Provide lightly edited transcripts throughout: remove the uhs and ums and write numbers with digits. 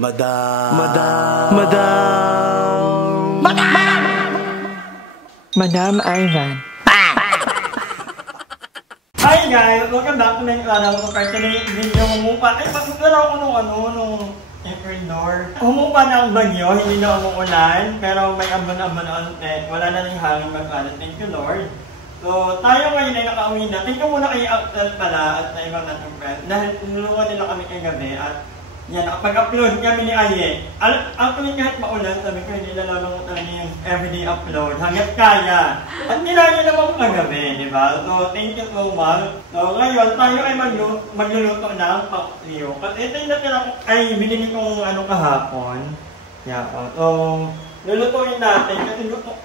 Madam Ivan. Hi guys! Welcome back to my channel. For today's video, humupa. Ay, magkakaroon ko nung April door. Humupa na ang bagyo, hindi na umuulan. Pero may ambon-ambon na onte. Wala na rin hangin mag-alat. Thank you Lord. So, tayo ngayon ay nakauwi na. Thank you muna kay Actel pala at sa ibang natong friend. Dahil tinulungan nila kami kagabi at yan, nakapag-upload kami ni Aye. Actually, kahit maulan, sabi ko, hindi na lang talaga yung everyday upload. Hanggat kaya. At nilagay naman kagabi, di ba? So, thank you so much. So, ngayon, tayo ay magluluto ng paksiw. Kasi ito yung natira ko, ay binili kong kahapon. Yeah, so, lulutuin natin. Kasi gusto ko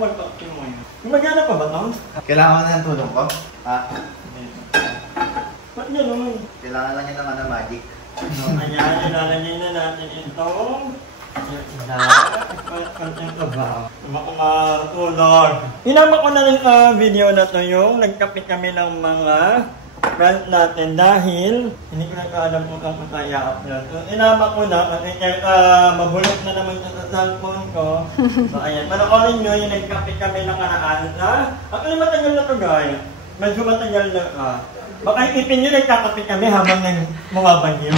magpaksiw ngayon. Gumagana pa ba ito? Kailangan na ng tulong ko? Ba't yan naman? Kailangan lang yun ng magic. So, ayan, ilalagay na natin itong matulog. Hinama ko na rin sa video na to yung nagkape kami ng mga friends natin dahil hindi ko nakaalam kung saan ko tayo i-upload. So, hinama ko na kasi mabulok na naman sa cellphone ko. So, ayan, panoorin nyo yung nagkape kami ng karaan na actually matagal na to guys. Medyo matagal na baka ipin nyo nagkakape kami habang bumabagyo.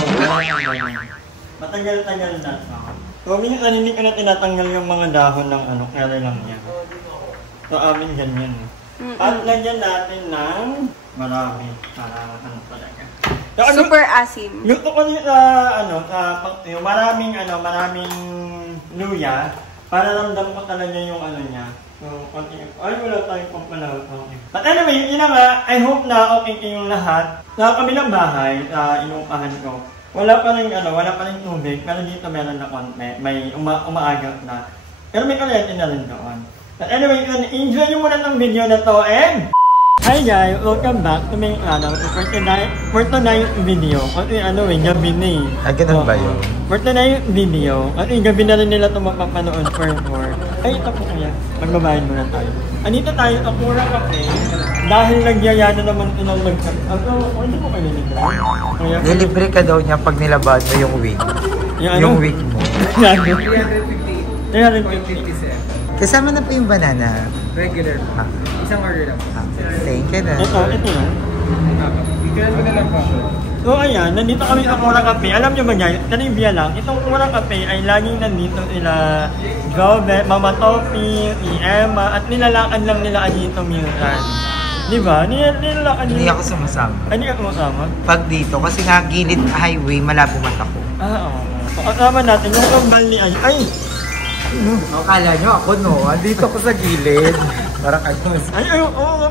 Matagal-tagal na. So, minsan hindi ko na tinatanggal yung mga dahon ng kaya lang yan. So, amin ganyan. At lagyan natin ng marami para talaga. So, super asim. Luto ko sa sa paksiw, maraming luya para ramdam ko talaga yung niya. So, ay, wala tayong pampalaw. Okay. But anyway, yun na nga, I hope na okay kayong lahat. Sa kabilang bahay, inuupahan ko, wala pa rin tubig, pero dito meron na konti, may umaagat na. Pero may kuryente na rin doon. But anyway, enjoy nyo muna ng video na to, and hi guys! Welcome back to my for tonight video. Kasi gabi na eh. Ay, ganun ba yun? For tonight video, kasi gabi na rin nila ito mapapanood for. Ay, ito po kuya. Magbabayad muna tayo. Anito tayo sa Pura Cafe. Dahil nagyaya na naman ito ng nagsabi. Hindi mo kayo nilibre? Nilibre ka daw niya pag nilaban mo yung wig. Yung wig mo. 350. Kasama na po yung banana. Regular. Isang order lang. Thank you na. Ito yun. Bigyan mo na lang po. So ayan, nandito kami sa Pura Cafe. Alam nyo ba guys, kanibya lang, itong Pura Cafe ay laging nandito sila Jobe, Mama Topi, Emma, at nilalakad lang nila dito minsan. Diba? Nilalakad Hindi ako sumasama. Hindi ka sumasama? Pag dito, kasi nga gilid highway, malabo mata ko. Oo. So kasama natin yung kambal ni Ay! Akala nyo ako andito ko sa gilid. Parang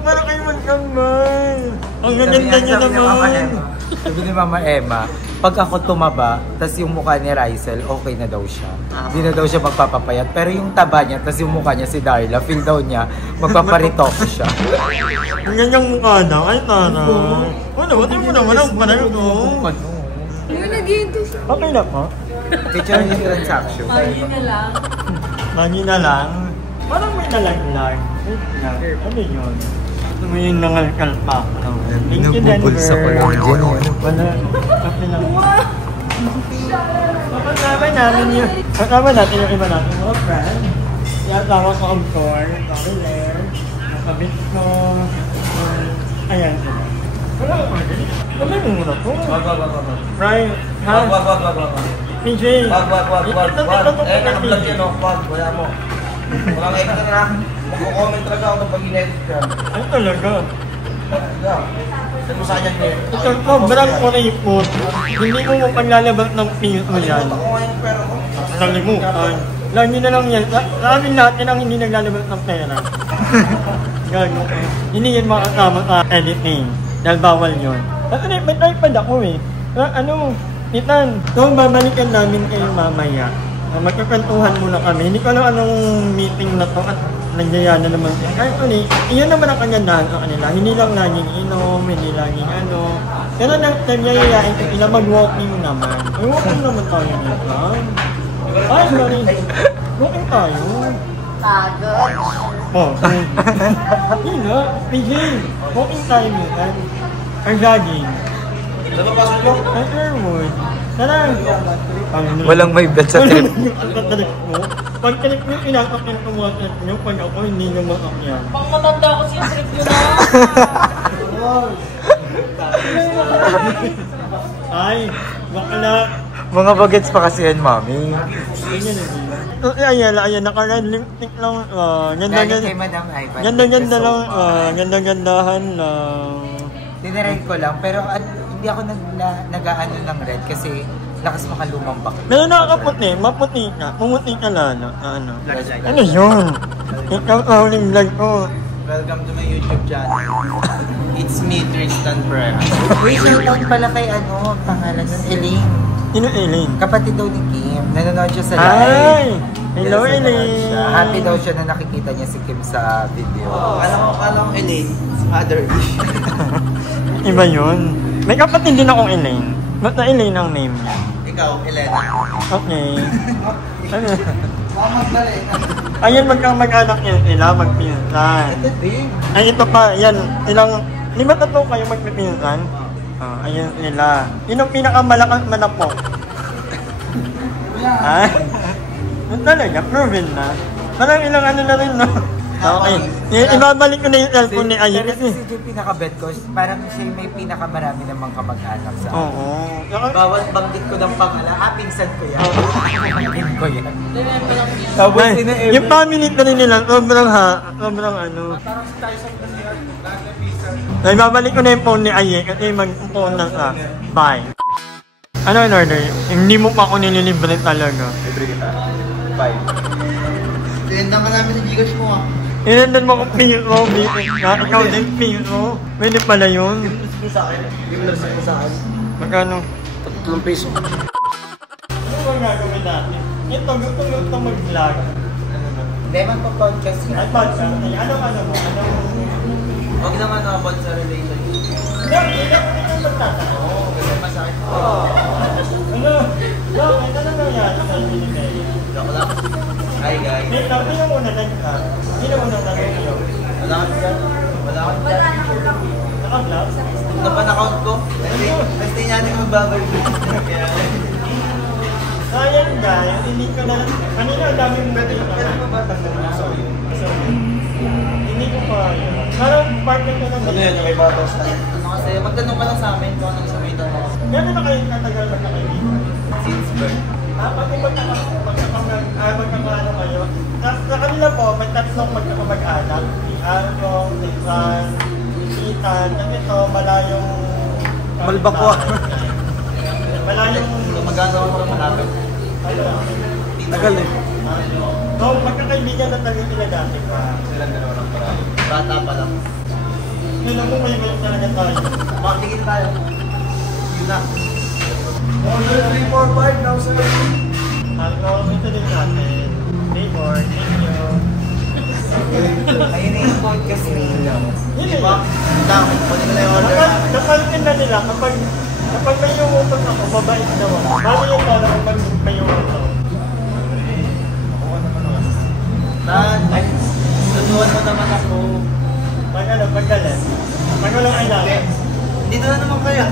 parang kayo magkambal. Ang ganda niya naman. Sabi ni Mama Emma, pag ako tumaba, tas yung mukha ni Rysel, okay na daw siya. Hindi na daw siya magpapapayat. Pero yung taba niya, tas yung mukha niya si Darla, feel daw niya, magpaparitok siya. Ang ganyang mukha daw, ay tara. Ba't mo naman ang panalo ko? Yung nag-iinto siya. Okay na po. Picture yung transaction. Magi na lang. Parang may nalaglag. Ano yun? Ito mo yung nangalkal pa. Thank you, Denver. Nabubulsa ko lang dyan. Wala. Kape lang. Kasama natin yung iba natin mga friend. Yatawa ko ang tour. Sorry there. Nakabit ko. Ayan sila. Wala ko order. Wala mo muna po. Fry. Ha? PJ. Wag. Nakablog yan, wag. Wala mo. Walang extra na. Magko-comment talaga ako pag in-edit ka. Ay talaga? Saan mo sayang niya? Ito, sobrang kuripot. Hindi mo paglalabas ng piso yan. Ako nga yung pera ko. Nalimutan. Lagi na lang yan. Sa amin natin ang hindi naglalabas ng pera. Gano'n eh. Hindi yan makasama sa editing. Dahil bawal yun. Kasi may tripod ako eh. Titan, so babalikan namin kayo mamaya. Magkakwentuhan muna kami. Hindi ko alam anong meeting na to at nagyaya na naman siya. Kahit iyon naman ang kanyandahan sa kanila. Hindi lang laging inom, hindi laging Pero nagyayayain ko sila mag-walking naman. Ay, walking naman tayo nito. Ay, sorry. Walking tayo. Pagod. Yun na. PJ, walking tayo minsan. Or jogging. Ano ba pasok nyo? Ay, Sherwood. Tara! Walang may bet sa trip. Pagkatalik mo, pagkalik mo, inakakit ko mga trip nyo, pag ako hindi nyo makakyan. Pang matanda ko siya trip yun na. Ay, bakla. Mga bagets pa kasi yan, mami. Ayan, naka-red lipstick lang. Ganda, Galing kay ganda. Madam Ivan. Ganda lang. Ganda-gandahan lang. Tinirend ko lang, pero hindi ako nag-aano ng red kasi lakas makalumang bak. Pero nakakaputi, maputi ka. Pumuti ka lalo. Ano yun? Ikaw kauling vlog ko. Welcome to my YouTube channel. It's me, Tristan Prem. Wait, shoutout pala kay ang pangalan nun, Elaine. Sino Elaine? Kapatid daw ni Kim. Nanonood siya sa Ay! live. Hello, Yes, nanonood Elaine! siya. Happy daw siya na nakikita niya si Kim sa video. Kala ko Elaine, mother-ish. Iba yun. May kapatid din akong Elaine. Ba't na Elaine ang name niya? Ikaw, Elena. Okay. Ano? Mamas na rin. Ayan, mag-anak yun sila, magpinsan. Ay, ito pa, yan, ilang, 5 kayo magpipinsan? Ayan sila. Yun ang pinakamalakas manapok. Ay, yun talaga, proven na. Parang ilang ano na rin, no? Okay, ibabalik ko na yung cellphone ni Ayin Pero kasi. si yung pinaka-bet ko, parang siya may pinakamarami namang kamag-anak sa Oo. bawal banggit ko ng pangalan. Pinsan ko yan. Pinsan ko yan. Ay, yung family ko rin nila, sobrang ano. Ay, babalik ko na yung phone ni Aye kasi mag-phone na sa bye. Ano in order? Hindi mo pa ako nililibre talaga. Libre kita. 5. Tinendang ka namin sa Gcash mo ah. Inandan mo kong piso, ikaw din piso. Pwede pala yun. Sa akin. Libre sa akin. Magkano? 3 piso. Ano ba gagawin natin? Ito, gusto mag-vlog. Hindi, magpa-podcast Ay, yan. podcast. Ano mo? Huwag naman about sa relationship. Hindi ka magtatanong. Kasi masakit ko. Ano? Bakit? Ano nangyari sa Pilipinas? Joke lang. Hi guys. Wait lang, sino muna nag-vlog? Sino muna nag-vlog? Wala ka dyan. Wala ka dyan. Naka-vlog? Ano ba na-count ko? Kasi natin magbabalik. Kaya... Sayang guys, hindi ko na... Kanina ang daming beto yung Kailan pa ba tanong? Sorry. Hindi ko pa yun. Parang partner ko na Ano yan? Yung may batas na. Ano kasi? Magtanong ka lang sa amin kung anong sabitan mo. Gano'n na kayo natagal na kaibigan? Since birth. Pag magkakaano kayo, sa kanila po, may tatlong magkakamag-anak. Si Alcong, si Fran, si Ethan, kasi ito, malayong... Malbako. Malayong... Magkano ako ng malapit? Ano? Tagal eh. So, magkakaibigan na talaga sila dati pa. Silang dalawa lang pala. Bata pa lang. Yun ang kumaibig talaga tayo. Makatigil tayo. Yun na. Order 3, 4, 5 now sir. Alcong, ito din natin. Favor, thank you. Ayun na yung podcast nila. Yun Di ba? eh. Dami. Pwede nila yung order namin. Nakalkin na nila kapag may umutot ako, mabait daw ako. Bago yung pala kapag may umutot. Tan, ay, tutuwan mo naman ako. Pagkalan. Pag walang ay namin. Dito na naman kaya.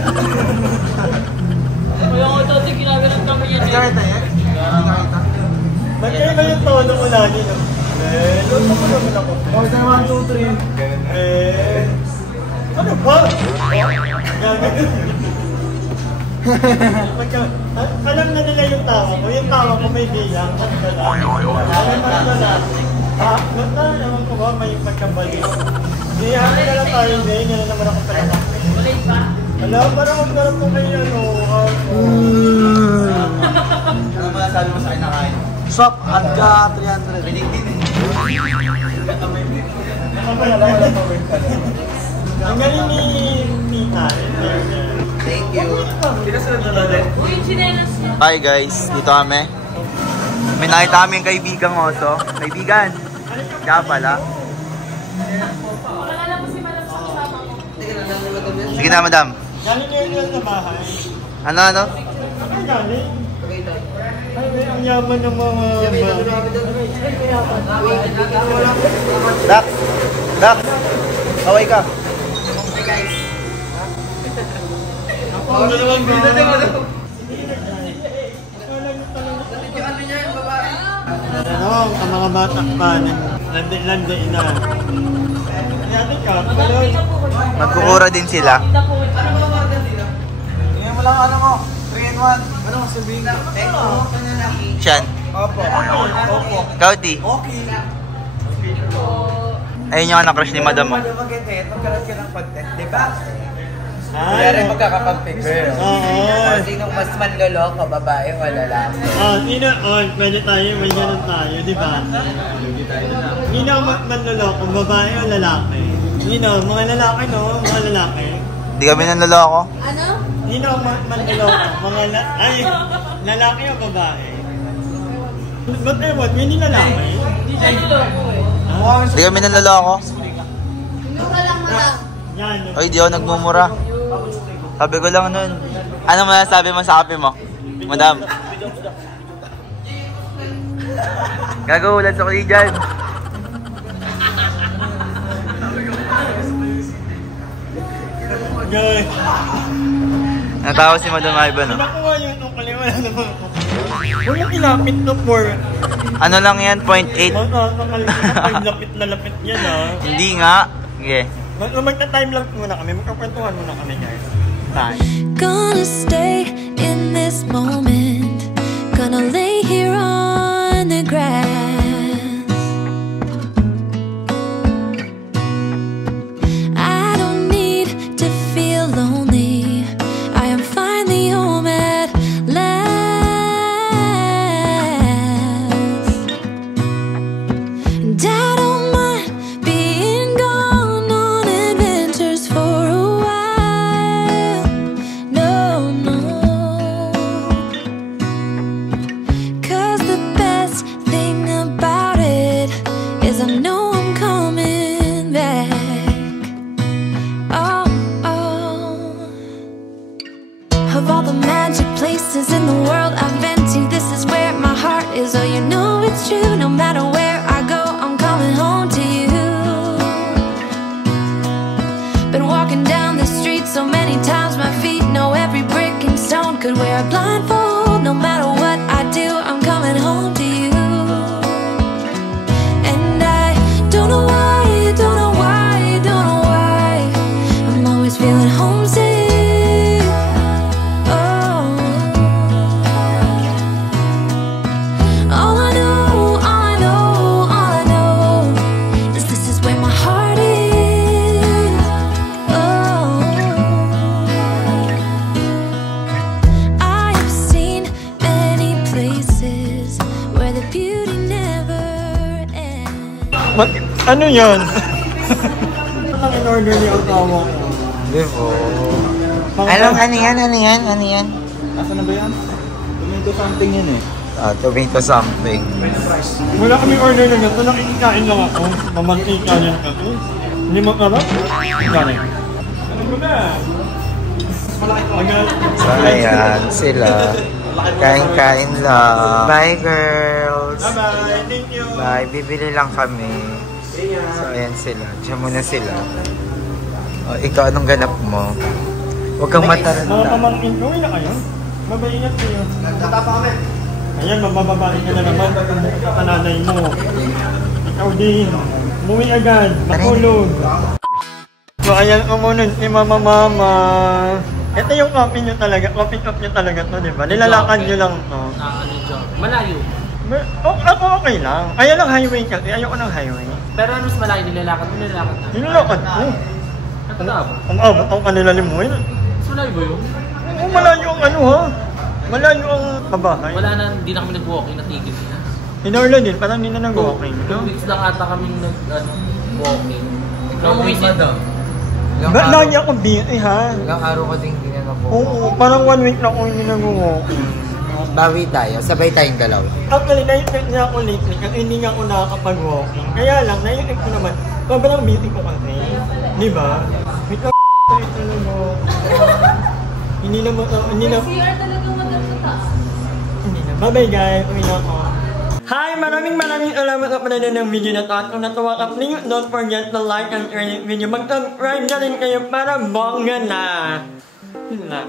Kaya ko ito, ginagalang kami yan. Nakita yan? Nakita? Magkaiba yung tono ko lagi, no? Luto ko naman ako. Order 1, 2, 3. Ano ba? Alam na nila yung tawa ko. Yung tawa ko may bilang. Alam na nila. Ganda naman ko ba? May pagkabalik. Hindi, happy na lang tayo. Hindi, yan naman ako pala. Ulit pa? Alam, parang magdarap ko kayo, ano. Ano ba sabi mo sa akin na kain? Shop at ka 300. Pinig din eh. Ang galing ni Mika. Thank you. Uy, yung chinelas niya. Hi guys, dito kami. May nakita kami yung kaibigang oso. Kaibigan. Kaya pala. Pakilala mo si Madam sa kasama ko. Sige na madam. Galing ngayon lang sa bahay. Ano? Ang galing. Ay, ang yaman ng mga... Dak! Dak! Kaway ka. Ang galing. Ano, ang mga bata pa, landi na. Yate ka, pero... Magkukura din sila. Tingnan mo lang ano mo. 3 in 1. Ano sabihin ko? Siyan. Opo. Ikaw, Di. Okay. Ayun yung anak crush ni madam mo. Maganda yan, magkaroon ka ng content, di ba? Ay, Kaya rin magkakapag-figure. Oo. Sinong mas manloloko, babae o lalaki? Sino? Pwede tayo, may ganun tayo, di ba? Sino ang manloloko, babae o lalaki? Sino? Mga lalaki, no? Mga lalaki. Di kami nanloloko. Ano? Sino ang manloloko? Ay, lalaki o babae? Ba't ewan? May nilalaki? Hindi siya niloko eh. Di kami nanloloko. Mura lang madam. Yan. Oy, di ako nagmumura. Sabi ko lang nun. Ano masasabi mo sa kape mo? Madam. Gagawulan sa kuya dyan. Gawin. Natawa si Madam Ivan, no? Nakuha yun nung wala naman ako. Walang ilapit na for... Ano lang yan? 0.8? Lapit na lapit yan, ah. Hindi nga. Okay. Magta-time lang muna kami. Magkakwentuhan muna kami, guys. Time. Gonna stay in this moment. Gonna lay here on the grass. I don't need to feel lonely. I am finally home at last. And I don't mind being gone on adventures for a while. No, no. 'Cause the best thing about it is I know I'm coming back. Oh, oh. Of all the magic places in the world I've been to, this is where my heart is. Oh, you know it's true. No matter where I go, I'm coming home to you. Been walking down the street so many times, my feet know every brick and stone. Could wear a blindfold. No matter what I do, I'm coming home to you. And I don't know why, don't know why, don't know why I'm always feeling homesick. Oh, all I know, all I know, all I know is this is where my heart is. Oh, I have seen many places where the beauty never ends. Ano yan? Ang in-order niya ang tawa ko. Divo. Ano yan? Nasaan na ba yan? Tomato something yan eh. Tomato something. Wala kami order na ganito. Nakikikain lang ako. Mamantika yan kasi. Hindi makarap. Gano'n. Ano ko na? Agad. So, ayan sila. Kain-kain lang. Bye, girls. Bye-bye. Thank you. Bye. Bibili lang kami. So, ayan sila. Diyan muna sila. O, ikaw, anong ganap mo? Huwag kang Mga mataranta. pamangkin ko, na kayo? Mabaingat kayo. Nagtata pa kami. Ayan, mabababain ka na naman. Kananay mo. Ikaw din. Umuwi agad. Matulog. So, ayan, umunod si Mama. Ito yung coffee nyo talaga. Coffee cup nyo talaga to, di ba? Nilalakad nyo lang to. Ano job? Malayo. Ako okay lang. Ayaw lang highway kasi. Ayoko ng highway. Pero ano mas malayo? Nilalakad mo, nilalakad na. Nilalakad ko. Ano na ba? Ang abot ang kanila limuin. Mas malayo ba yun? Malayo ang ano ha? Malayo ang kabahay. Wala na, hindi na kami nag-walking, natigil na. Inorla din, parang hindi na nag-walking. 2 weeks lang ata kami nag-walking. Ilang week, madam? Ba't lagi akong busy ha? Ilang araw ko din hindi na nag-walk. Oo, parang 1 week na ako hindi nag-walking. Bawi tayo. Sabay tayong dalaw. Actually, naisip niya ako lately kasi hindi nga ako nakakapag-walking. Kaya lang, naisip ko naman, sobrang busy ko kasi. Di ba? Wait lang, ito na mo. Hindi na mo, hindi na. CR talaga madam sa taas. Hindi na. Bye-bye guys, uwi na ako. Hi! Maraming salamat sa panonood ng video na to. At kung natuwa ka, please don't forget to like and share this video. Mag-subscribe na rin kayo para bongga na. Yun lang.